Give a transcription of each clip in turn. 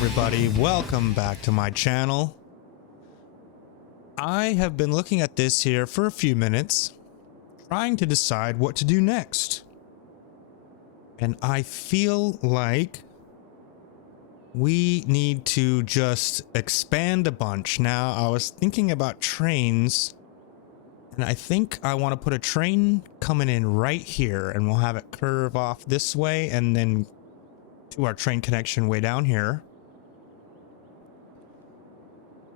everybody, welcome back to my channel. I have been looking at this here for a few minutes, trying to decide what to do next. And I feel like we need to just expand a bunch. Now, I was thinking about trains, and I think I want to put a train coming in right here, and we'll have it curve off this way and then to our train connection way down here.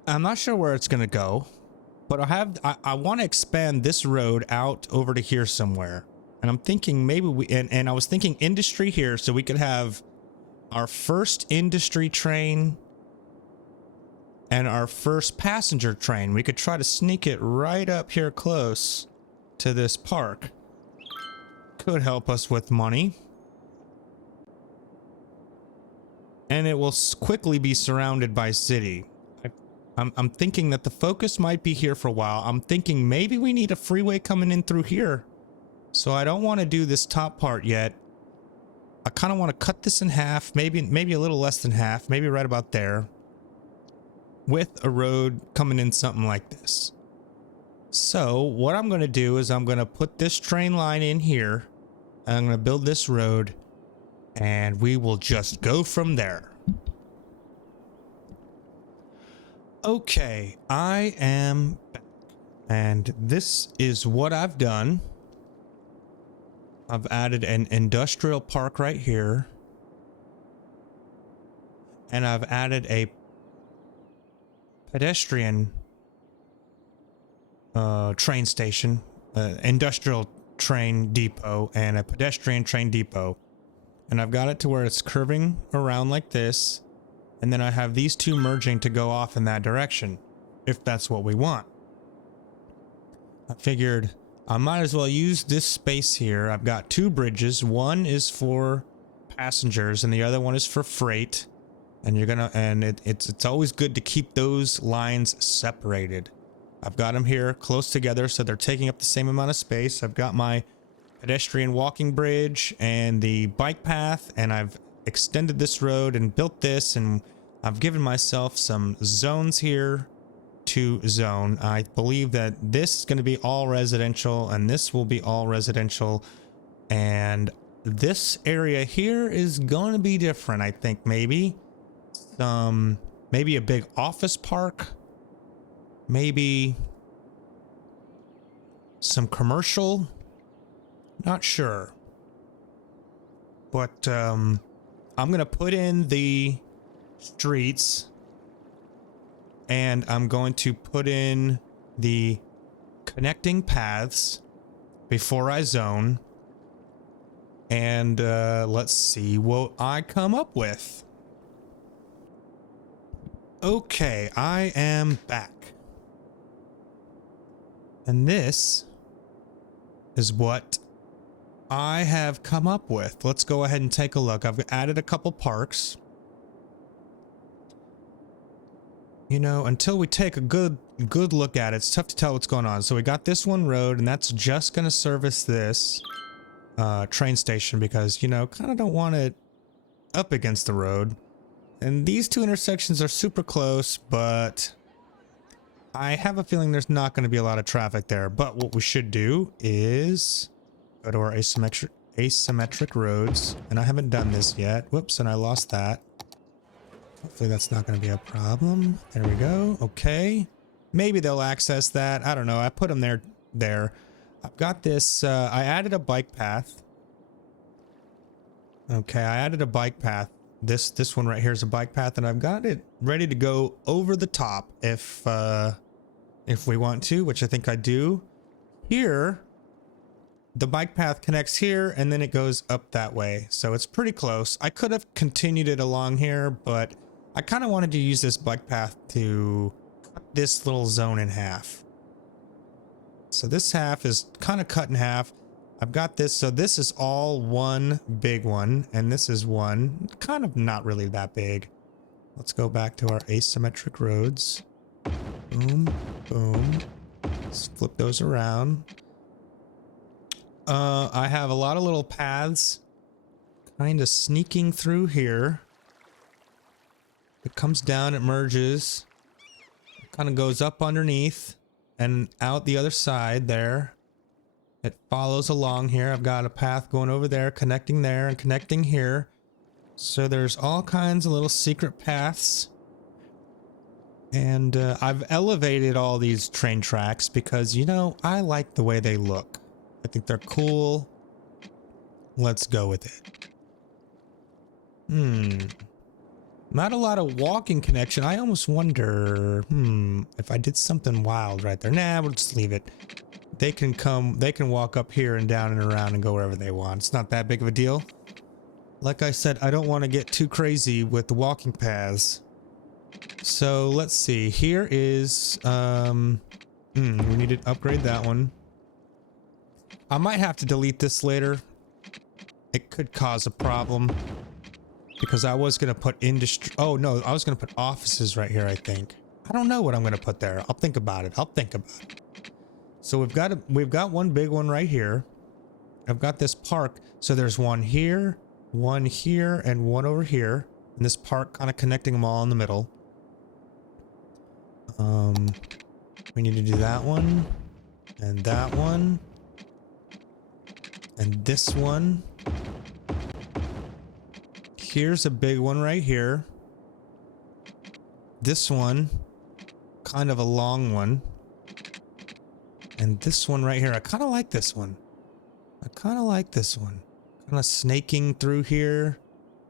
I'm not sure where it's going to go, but I want to expand this road out over to here somewhere. And I'm thinking maybe and I was thinking industry here, so we could have our first industry train and our first passenger train. We could try to sneak it right up here close to this park. Could help us with money. And it will quickly be surrounded by city. I'm thinking that the focus might be here for a while. I'm thinking maybe we need a freeway coming in through here. So I don't want to do this top part yet. I kind of want to cut this in half, maybe a little less than half, maybe right about there, with a road coming in something like this. So what I'm going to do is I'm going to put this train line in here, and I'm going to build this road, and we will just go from there. Okay, I am back, and this is what I've done. I've added an industrial park right here, and I've added a pedestrian train station, industrial train depot, and a pedestrian train depot. And I've got it to where it's curving around like this. And then I have these two merging to go off in that direction, if that's what we want. I figured I might as well use this space here. I've got two bridges. One is for passengers and the other one is for freight. And it's always good to keep those lines separated. I've got them here close together so they're taking up the same amount of space. I've got my pedestrian walking bridge and the bike path, and I've extended this road and built this, and I've given myself some zones here to zone. I believe that this is going to be all residential and this will be all residential, and this area here is going to be different. I think maybe a big office park, maybe some commercial, not sure, but I'm gonna put in the streets, and I'm going to put in the connecting paths before I zone, and let's see what I come up with. Okay, I am back, and this is what I have come up with. Let's go ahead and take a look. I've added a couple parks. You know, until we take a good look at it, it's tough to tell what's going on. So we got this one road, and that's just going to service this train station because, you know, kind of don't want it up against the road. And these two intersections are super close, but I have a feeling there's not going to be a lot of traffic there. But what we should do is go to our asymmetric roads, and I haven't done this yet. Whoops, and I lost that. Hopefully that's not going to be a problem. There we go. Okay, maybe they'll access that. I don't know. I put them there. I've got this. I added a bike path. Okay, I added a bike path. This one right here is a bike path, and I've got it ready to go over the top if we want to, which I think I do. Here, the bike path connects here, and then it goes up that way. So it's pretty close. I could have continued it along here, but I kind of wanted to use this bike path to cut this little zone in half. So this half is kind of cut in half. I've got this. So this is all one big one, and this is one kind of not really that big. Let's go back to our asymmetric roads. Boom, boom. Let's flip those around. I have a lot of little paths kind of sneaking through here. It comes down, it merges, it kind of goes up underneath and out the other side there. It follows along here. I've got a path going over there, connecting there and connecting here. So there's all kinds of little secret paths. And I've elevated all these train tracks because, you know, I like the way they look. I think they're cool. Let's go with it. Not a lot of walking connection. I almost wonder, if I did something wild right there. Nah, we'll just leave it. They can walk up here and down and around and go wherever they want. It's not that big of a deal. Like I said, I don't want to get too crazy with the walking paths. So let's see. Here is, we need to upgrade that one. I might have to delete this later. It could cause a problem. Because I was going to put industry. Oh no, I was going to put offices right here, I think. I don't know what I'm going to put there. I'll think about it. So we've got one big one right here. I've got this park. So there's one here, and one over here. And this park kind of connecting them all in the middle. We need to do that one, and that one, and this one. Here's a big one right here. This one, kind of a long one. And this one right here, I kind of like this one. Kind of snaking through here.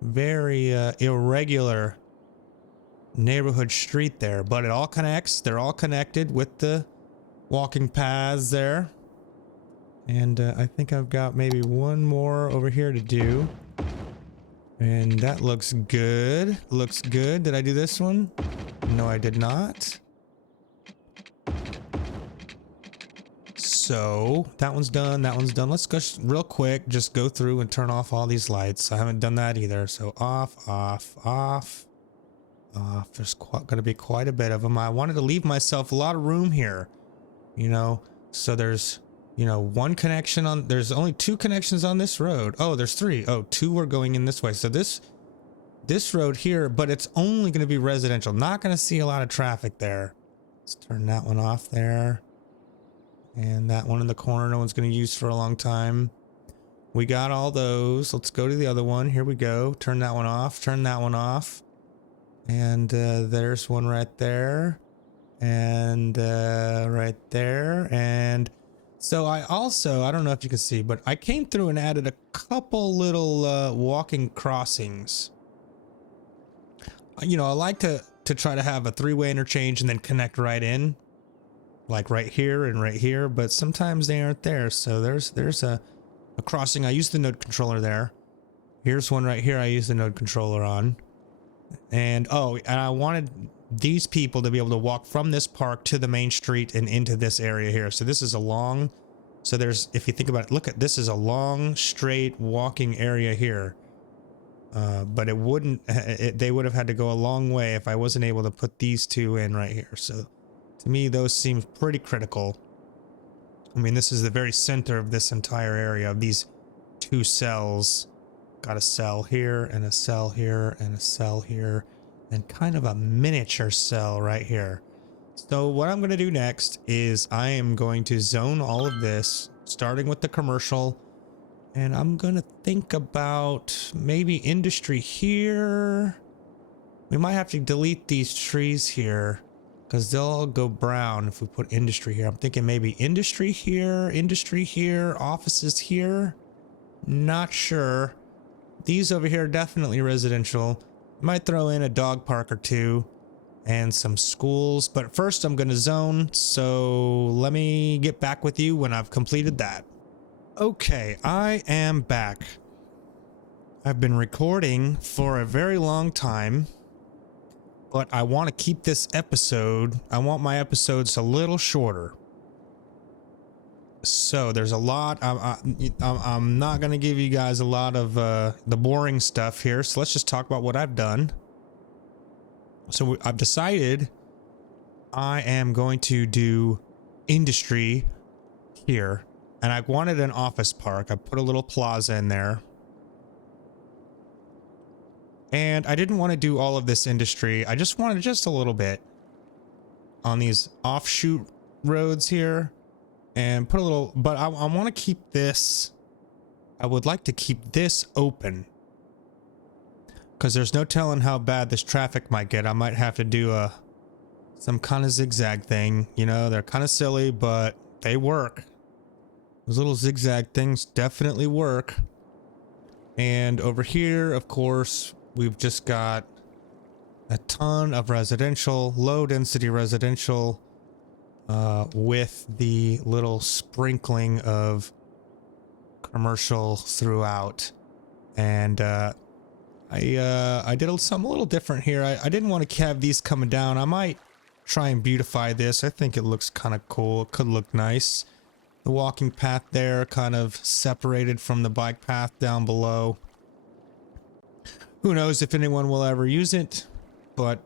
Very irregular neighborhood street there, but it all connects. They're all connected with the walking paths there. And I think I've got maybe one more over here to do. And that looks good. Did I do this one? No, I did not. So that one's done. Let's go real quick. Just go through and turn off all these lights. I haven't done that either. So off. There's going to be quite a bit of them. I wanted to leave myself a lot of room here, you know, so there's, you know, one connection on, there's only 2 connections on this road. Oh, there's 3. Oh, 2 are going in this way. So this road here, but it's only going to be residential. Not going to see a lot of traffic there. Let's turn that one off there. And that one in the corner, no one's going to use for a long time. We got all those. Let's go to the other one. Here we go. Turn that one off. Turn that one off. And there's one right there. And right there. And so I don't know if you can see, but I came through and added a couple little walking crossings. You know, I like to try to have a 3-way interchange and then connect right in. Like right here and right here, but sometimes they aren't there. So there's a crossing. I used the node controller there. Here's one right here I used the node controller on. And I wanted these people to be able to walk from this park to the main street and into this area here. So this is a long, so there's, if you think about it, look at, this is a long straight walking area here. But it wouldn't, they would have had to go a long way if I wasn't able to put these 2 in right here. So to me, those seem pretty critical. I mean, this is the very center of this entire area of these 2 cells. Got a cell here and a cell here and a cell here and kind of a miniature cell right here. So what I'm going to do next is I am going to zone all of this, starting with the commercial, and I'm going to think about maybe industry here. We might have to delete these trees here because they'll all go brown if we put industry here. I'm thinking maybe industry here, offices here. Not sure. These over here are definitely residential. Might throw in a dog park or 2 and some schools, but first I'm going to zone. So let me get back with you when I've completed that. Okay, I am back. I've been recording for a very long time, but I want to keep this episode, I want my episodes a little shorter. So there's a lot. I'm not going to give you guys a lot of the boring stuff here. So let's just talk about what I've done. So I've decided I am going to do industry here. And I wanted an office park. I put a little plaza in there. And I didn't want to do all of this industry. I just wanted just a little bit on these offshoot roads here and put a little, but I want to keep this. I would like to keep this open because there's no telling how bad this traffic might get. I might have to do some kind of zigzag thing. You know, they're kind of silly, but they work. Those little zigzag things definitely work. And over here, of course, we've just got a ton of residential, low density residential, with the little sprinkling of commercial throughout. And I did something a little different here. I didn't want to have these coming down. I might try and beautify this. I think it looks kind of cool. It could look nice. The walking path there kind of separated from the bike path down below. Who knows if anyone will ever use it, but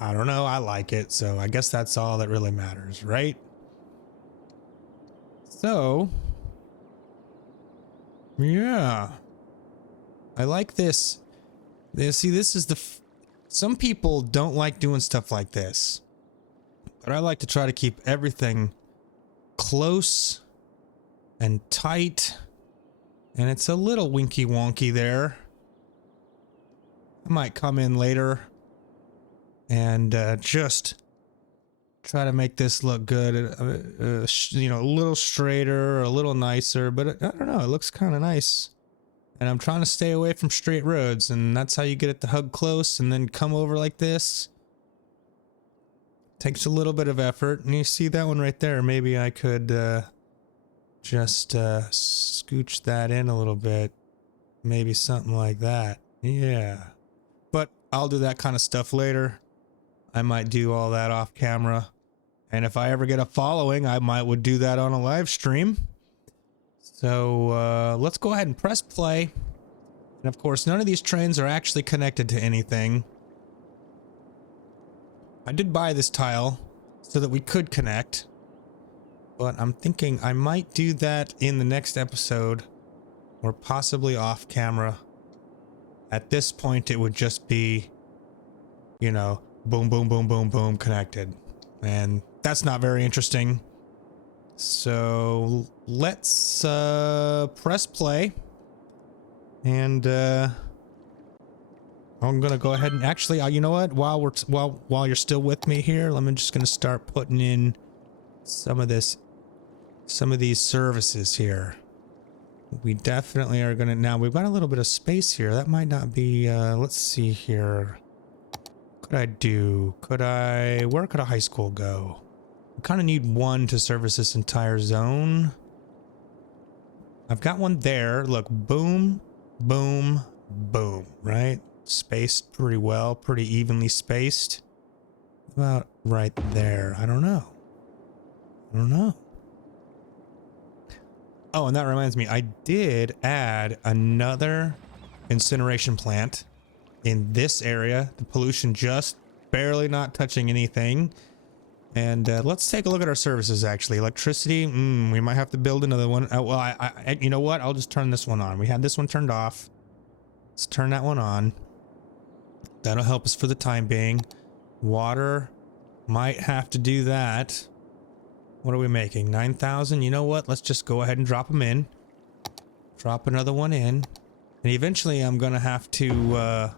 I don't know. I like it, so I guess that's all that really matters, right? So, yeah. I like this. See, this is some people don't like doing stuff like this, but I like to try to keep everything close and tight, and it's a little winky wonky there. I might come in later and just try to make this look good, you know, a little straighter, a little nicer, but I don't know, it looks kind of nice. And I'm trying to stay away from straight roads, and that's how you get it to hug close and then come over like this. Takes a little bit of effort, and you see that one right there. Maybe I could just scooch that in a little bit. Maybe something like that. Yeah. But I'll do that kind of stuff later. I might do all that off camera. And if I ever get a following, I would do that on a live stream. So let's go ahead and press play. And of course, none of these trains are actually connected to anything. I did buy this tile so that we could connect, but I'm thinking I might do that in the next episode or possibly off camera. At this point, it would just be, you know, boom, boom, boom, boom, boom, connected. And that's not very interesting. So let's press play. And I'm gonna go ahead and actually, you know what? While you're still with me here, I'm just gonna start putting in some of these services here. We definitely are gonna. Now we've got a little bit of space here. That might not be. Let's see here. Where could a high school go? We kind of need one to service this entire zone. I've got one there. Look, boom, boom, boom. Right. Spaced pretty well, pretty evenly spaced. About right there. I don't know. Oh, and that reminds me, I did add another incineration plant in this area. The pollution just barely not touching anything. And let's take a look at our services, actually. Electricity, we might have to build another one. Well, you know what? I'll just turn this one on. We had this one turned off. Let's turn that one on. That'll help us for the time being. Water, might have to do that. What are we making? 9,000? You know what? Let's just go ahead and drop them in. Drop another one in. And eventually I'm gonna have to,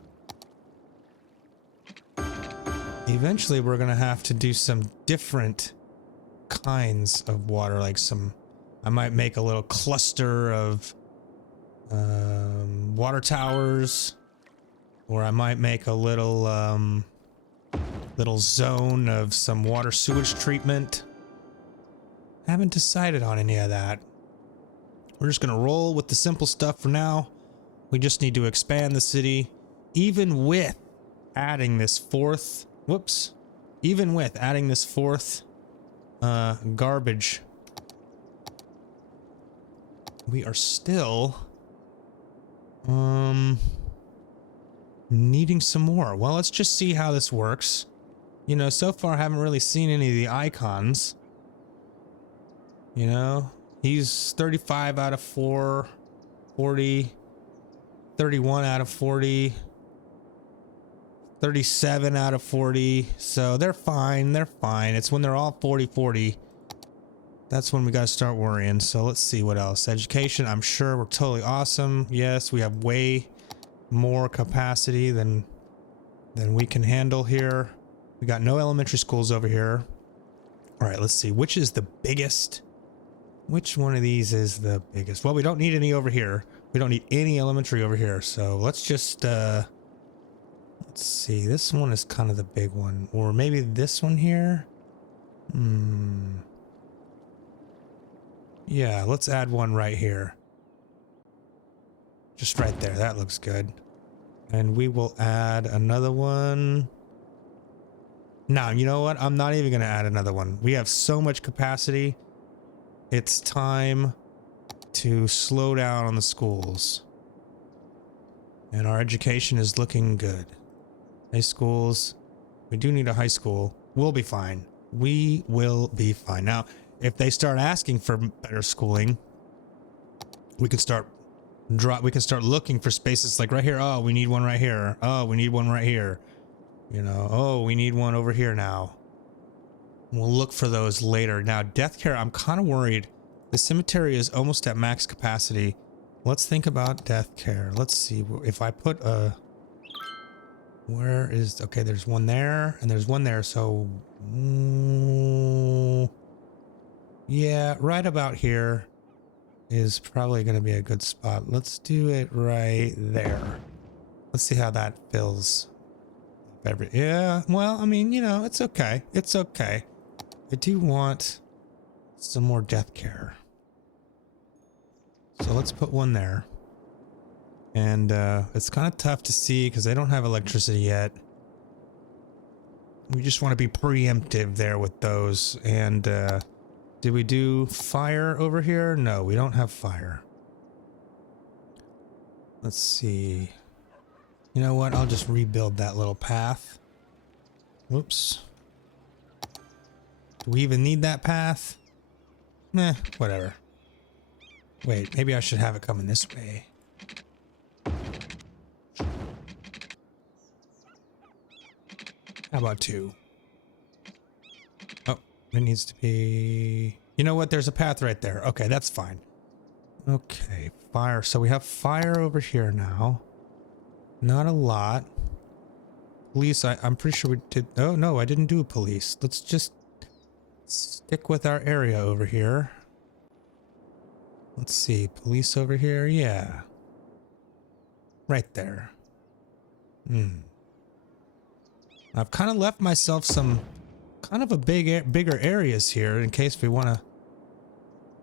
eventually we're gonna have to do some different kinds of water, like I might make a little cluster of water towers, or I might make a little zone of some water sewage treatment. Haven't decided on any of that. We're just gonna roll with the simple stuff for now. We just need to expand the city, even with adding this fourth garbage. We are still needing some more. Well, let's just see how this works. You know, so far I haven't really seen any of the icons. You know, he's 35 out of 40, 31 out of 40. 37 out of 40. So they're fine. They're fine. It's when they're all 40-40. That's when we got to start worrying. So let's see what else. Education, I'm sure we're totally awesome. Yes, we have way more capacity than we can handle here. We got no elementary schools over here. All right, let's see. Which is the biggest? Which one of these is the biggest? Well, we don't need any over here. We don't need any elementary over here. So let's just, let's see. This one is kind of the big one. Or maybe this one here. Yeah, let's add one right here. Just right there. That looks good. And we will add another one. Now, you know what? I'm not even going to add another one. We have so much capacity. It's time to slow down on the schools. And our education is looking good. High schools. We do need a high school. We'll be fine. We will be fine. Now, if they start asking for better schooling, we can start looking for spaces like right here. Oh, we need one right here. Oh, we need one right here. You know, oh, we need one over here now. We'll look for those later. Now, death care, I'm kind of worried. The cemetery is almost at max capacity. Let's think about death care. Let's see if I put a... Where is... Okay, there's one there and there's one there. So... yeah, right about here is probably going to be a good spot. Let's do it right there. Let's see how that feels. Yeah, well, I mean, you know, it's okay. It's okay. I do want some more death care. So let's put one there. And it's kind of tough to see because they don't have electricity yet. We just want to be preemptive there with those. And did we do fire over here? No, we don't have fire. Let's see. You know what? I'll just rebuild that little path. Whoops. Do we even need that path? Meh, whatever. Wait, maybe I should have it coming this way. How about 2? Oh, it needs to be... You know what? There's a path right there. Okay, that's fine. Okay, fire. So we have fire over here now. Not a lot. Police, I'm pretty sure we did... Oh, no, I didn't do police. Let's just stick with our area over here. Let's see. Police over here? Yeah. Right there. I've kind of left myself some kind of a bigger areas here in case we want to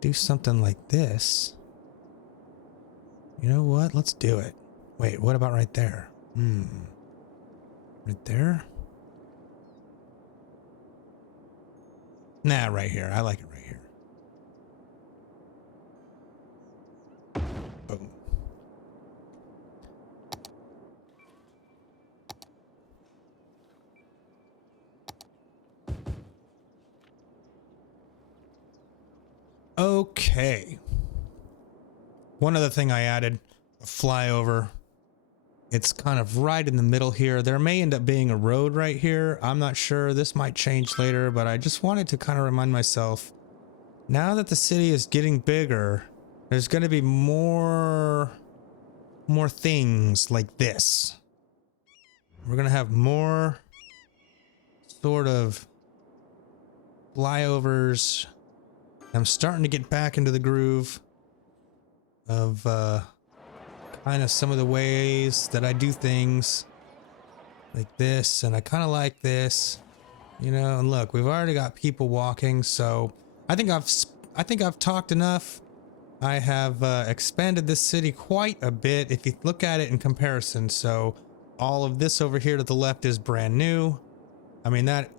do something like this. You know what? Let's do it. Wait, what about right there? Right there? Nah, right here. I like it right here. Boom. Okay. One other thing I added, a flyover. It's kind of right in the middle here. There may end up being a road right here. I'm not sure. This might change later, but I just wanted to kind of remind myself, now that the city is getting bigger, there's going to be more things like this. We're going to have more sort of flyovers. I'm starting to get back into the groove of kind of some of the ways that I do things like this, and I kind of like this, you know. And look, we've already got people walking, so I think I've talked enough. I have expanded this city quite a bit if you look at it in comparison. So all of this over here to the left is brand new. I mean, that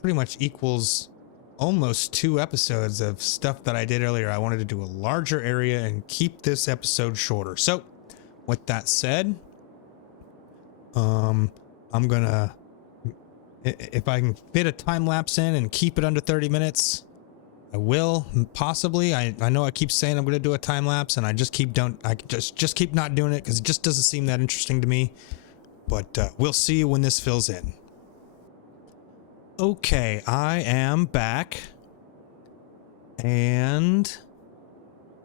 pretty much equals almost 2 episodes of stuff that I did earlier. I wanted to do a larger area and keep this episode shorter. So with that said, I'm gonna, if I can fit a time lapse in and keep it under 30 minutes, I will. Possibly. I know I keep saying I'm gonna do a time lapse, and I just keep not doing it because it just doesn't seem that interesting to me. but we'll see when this fills in. Okay, I am back, and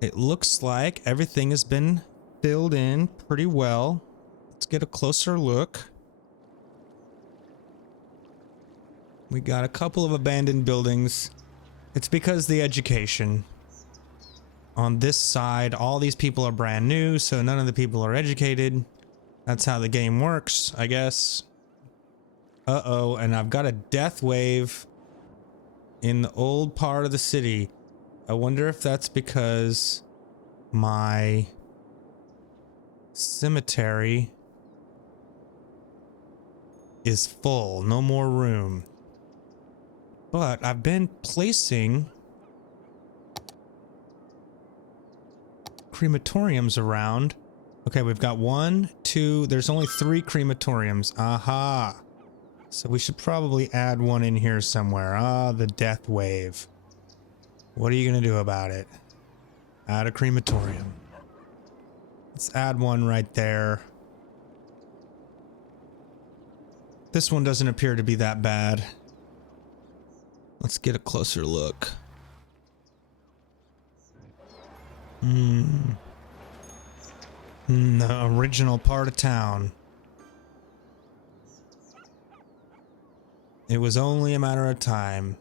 it looks like everything has been filled in pretty well. Let's get a closer look. We got a couple of abandoned buildings. It's because the education. On this side, all these people are brand new, so none of the people are educated. That's how the game works, I guess. Uh-oh, and I've got a death wave in the old part of the city. I wonder if that's because my cemetery is full, no more room. But I've been placing crematoriums around. Okay, we've got 1, 2, there's only 3 crematoriums. Aha. So we should probably add one in here somewhere. Ah, the death wave. What are you gonna do about it? Add a crematorium. Let's add one right there. This one doesn't appear to be that bad. Let's get a closer look. The original part of town. It was only a matter of time.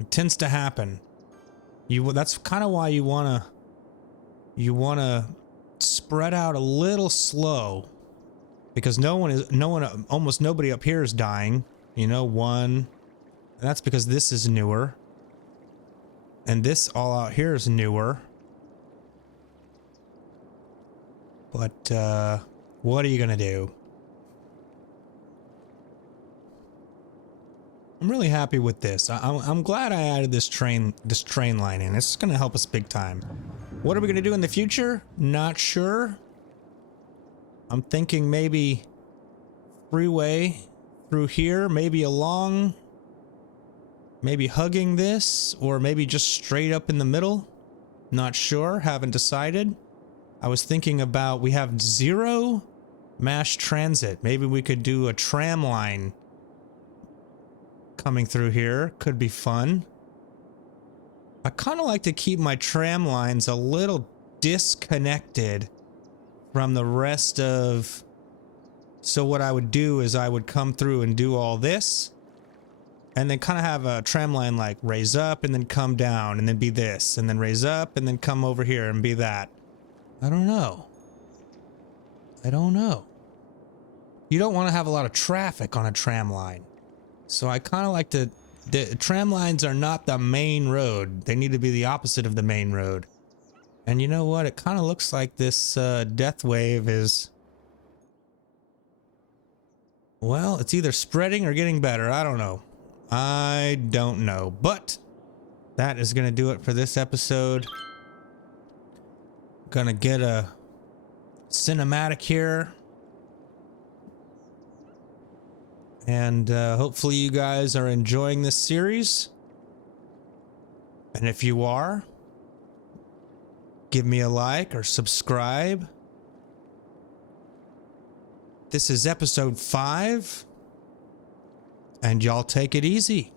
It tends to happen. That's kind of why you wanna spread out a little slow, because almost nobody up here is dying. You know, one. And that's because this is newer. And this all out here is newer. But, what are you gonna do? I'm really happy with this. I'm glad I added this train line in. It's gonna help us big time. What are we gonna do in the future? Not sure. I'm thinking maybe freeway through here, maybe along, maybe hugging this, or maybe just straight up in the middle. Not sure, haven't decided. I was thinking about, we have 0 mass transit. Maybe we could do a tram line coming through here. Could be fun. I kind of like to keep my tram lines a little disconnected from the rest of... So what I would do is I would come through and do all this, and then kind of have a tram line like raise up and then come down and then be this, and then raise up and then come over here and be that. I don't know. I don't know. You don't want to have a lot of traffic on a tram line. So I kind of like to... The tram lines are not the main road. They need to be the opposite of the main road. And you know what? It kind of looks like this death wave is... Well, it's either spreading or getting better. I don't know. I don't know. But that is going to do it for this episode. Gonna get a cinematic here. And hopefully you guys are enjoying this series. And if you are, give me a like or subscribe. This is episode 5. And y'all take it easy.